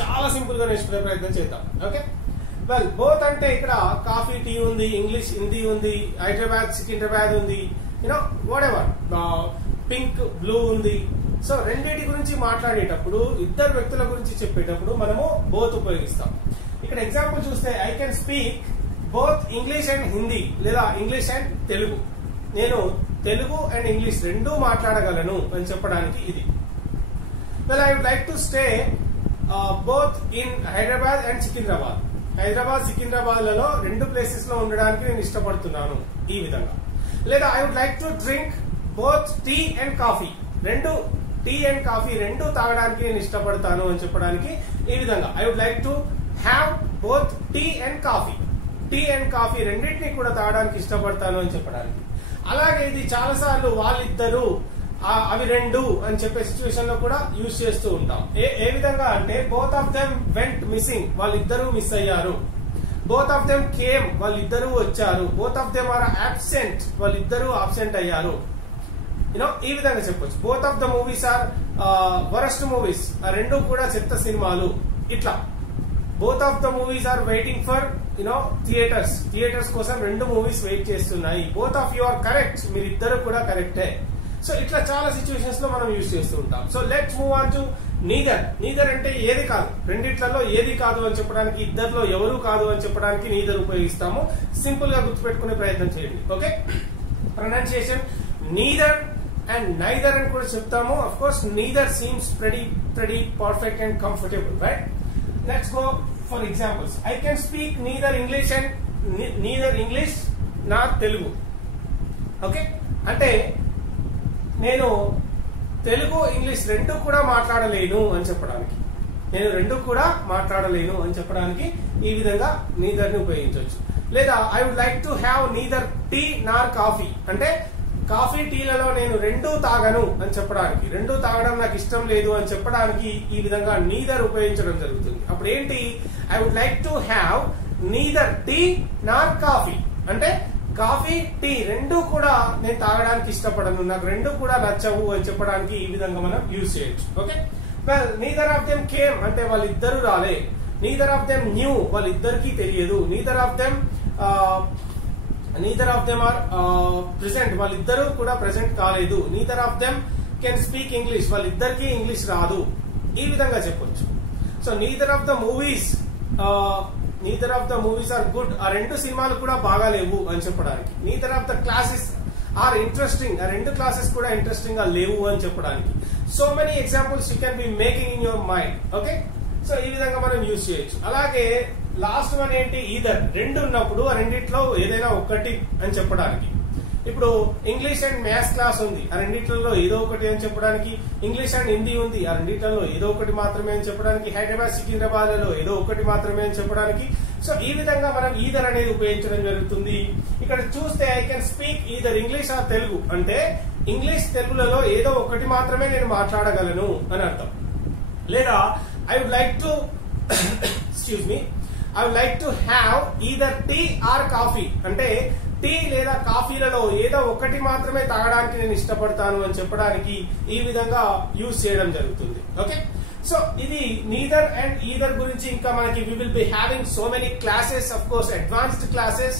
చాలా సింపుల్ గా నేర్చుకునే ప్రయత్నం చేద్దాం. ఓకే, వెల్ బోత్ అంటే ఇక్కడ కాఫీ టీ ఉంది, ఇంగ్లీష్ హిందీ ఉంది, హైదరాబాద్ సికింద్రాబాద్ ఉంది, you know what ever, pink blue ఉంది. సో రెండింటి గురించి మాట్లాడేటప్పుడు, ఇద్దరు వ్యక్తుల గురించి చెప్పేటప్పుడు మనము బోత్ ఉపయోగిస్తాం. ఇక్కడ ఎగ్జాంపుల్ చూస్తే I can speak both English and Hindi, లేదా ఇంగ్లీష్ అండ్ తెలుగు. నేను తెలుగు అండ్ ఇంగ్లీష్ రెండూ మాట్లాడగలను అని చెప్పడానికి ఇది. Well I would like to stay both in Hyderabad and Secunderabad. Hyderabad Secunderabad లలో రెండు ప్లేసెస్ లో ఉండడానికి నేను ఇష్టపడుతున్నాను ఈ విధంగా. లేదా I would like to drink both tea and coffee, రెండు టీ అండ్ కాఫీ రెండు తాగడానికి నేను ఇష్టపడతాను అని చెప్పడానికి ఈ విధంగా I would like to have both tea and coffee, tea and coffee రెండింటినీ కూడా తాగడానికి ఇష్టపడతాను అని చెప్పడానికి. అలాగే ఇది చాలా సార్లు వాళ్ళిద్దరు అవి రెండు అని చెప్పే సిచ్యువేషన్ లో కూడా యూజ్ చేస్తూ ఉంటాం. ఏ విధంగా అంటే both of them went missing, వాళ్ళిద్దరూ మిస్ అయ్యారు. బోత్ ఆఫ్ దెమ్ కేమ్, వాళ్ళిద్దరూ వచ్చారు. Both of them are absent, వాళ్ళిద్దరూ అబ్సెంట్ అయ్యారు. యూనో ఈ విధంగా చెప్పొచ్చు. Both of the movies are worst movies, ఆ రెండు కూడా చెత్త సినిమాలు. ఇట్లా both of the movies are waiting for theatres కోసం రెండు మూవీస్ వెయిట్ చేస్తున్నాయి. Both of you are correct, మీరిద్దరు కూడా కరెక్టే. సో ఇట్లా చాలా సిచ్యువేషన్స్ లో మనం యూజ్ చేస్తూ ఉంటాం. So let's move on to neither అంటే ఏది కాదు, రెండిట్లలో ఏది కాదు అని చెప్పడానికి, ఇద్దరిలో ఎవరు కాదు అని చెప్పడానికి నీదర్ ఉపయోగిస్తాము. సింపుల్ గా గుర్తుపెట్టుకునే ప్రయత్నం చేయండి. Okay, pronunciation neither and neither అని కూడా చెప్తాము. Of course neither seems pretty perfect and comfortable, right? Let's go for examples. I can speak neither English nor Telugu. Okay, అంటే నేను తెలుగు ఇంగ్లీష్ రెండు కూడా మాట్లాడలేను అని చెప్పడానికి, ఈ విధంగా నీదర్ ని ఉపయోగించవచ్చు. లేదా I would like to have neither tea nor coffee, అంటే కాఫీ టీలలో నేను రెండూ తాగను అని చెప్పడానికి, రెండూ తాగడం నాకు ఇష్టం లేదు అని చెప్పడానికి ఈ విధంగా నీదర్ ఉపయోగించడం జరుగుతుంది. అప్పుడు ఏంటి, I would like to have neither tea nor coffee, అంటే కాఫీ టీ రెండూ కూడా నేను తాగడానికి ఇష్టపడను, నాకు రెండూ కూడా నచ్చవు అని చెప్పడానికి ఈ విధంగా మనం యూజ్ చేయొచ్చు. Okay, well neither of them came అంటే వాళ్ళిద్దరూ రాలే. నీదర్ ఆఫ్ దెమ్ న్యూ, వాళ్ళిద్దరికీ తెలియదు. Neither of them are present, వాళ్ళిద్దరూ కూడా ప్రెసెంట్ కాలేదు. Neither of them can speak English, వాళ్ళిద్దరికీ ఇంగ్లీష్ రాదు. ఈ విధంగా చెప్పొచ్చు. So neither of the movies are good, ఆ రెండు సినిమాలు కూడా బాగాలేవు అని చెప్పడానికి. Neither of the classes are interesting, ఆ రెండు క్లాసెస్ కూడా ఇంట్రెస్టింగ్ గా లేవు అని చెప్పడానికి. So many examples you can be making in your mind. Okay, so ఈ విధంగా మనం యూజ్ చేయొచ్చు. అలాగే లాస్ట్ వన్ ఏంటి, ఈదర్, రెండు ఉన్నప్పుడు ఆ రెండిట్లో ఏదైనా ఒకటి అని చెప్పడానికి. ఇప్పుడు ఇంగ్లీష్ అండ్ మ్యాథ్స్ క్లాస్ ఉంది, ఆ రెండిట్లలో ఏదో ఒకటి అని చెప్పడానికి. ఇంగ్లీష్ అండ్ హిందీ ఉంది, ఆ రెండిట్లలో ఏదో ఒకటి మాత్రమే అని చెప్పడానికి. హైదరాబాద్ సికింద్రాబాద్ లలో ఏదో ఒకటి మాత్రమే అని చెప్పడానికి. సో ఈ విధంగా మనం ఈదర్ అనేది ఉపయోగించడం జరుగుతుంది. ఇక్కడ చూస్తే I can speak either English are Telugu, అంటే ఇంగ్లీష్ తెలుగులలో ఏదో ఒకటి మాత్రమే నేను మాట్లాడగలను అని అర్థం. లేదా I would like to have either tea or coffee, అంటే టీ లేదా కాఫీలలో ఏదో ఒకటి మాత్రమే తాగడానికి నేను ఇష్టపడతాను అని చెప్పడానికి ఈ విధంగా యూజ్ చేయడం జరుగుతుంది. ఓకే, సో ఇది నీదర్ అండ్ ఈదర్ గురించి ఇంకా మనకి we will be having so many classes, of course advanced classes.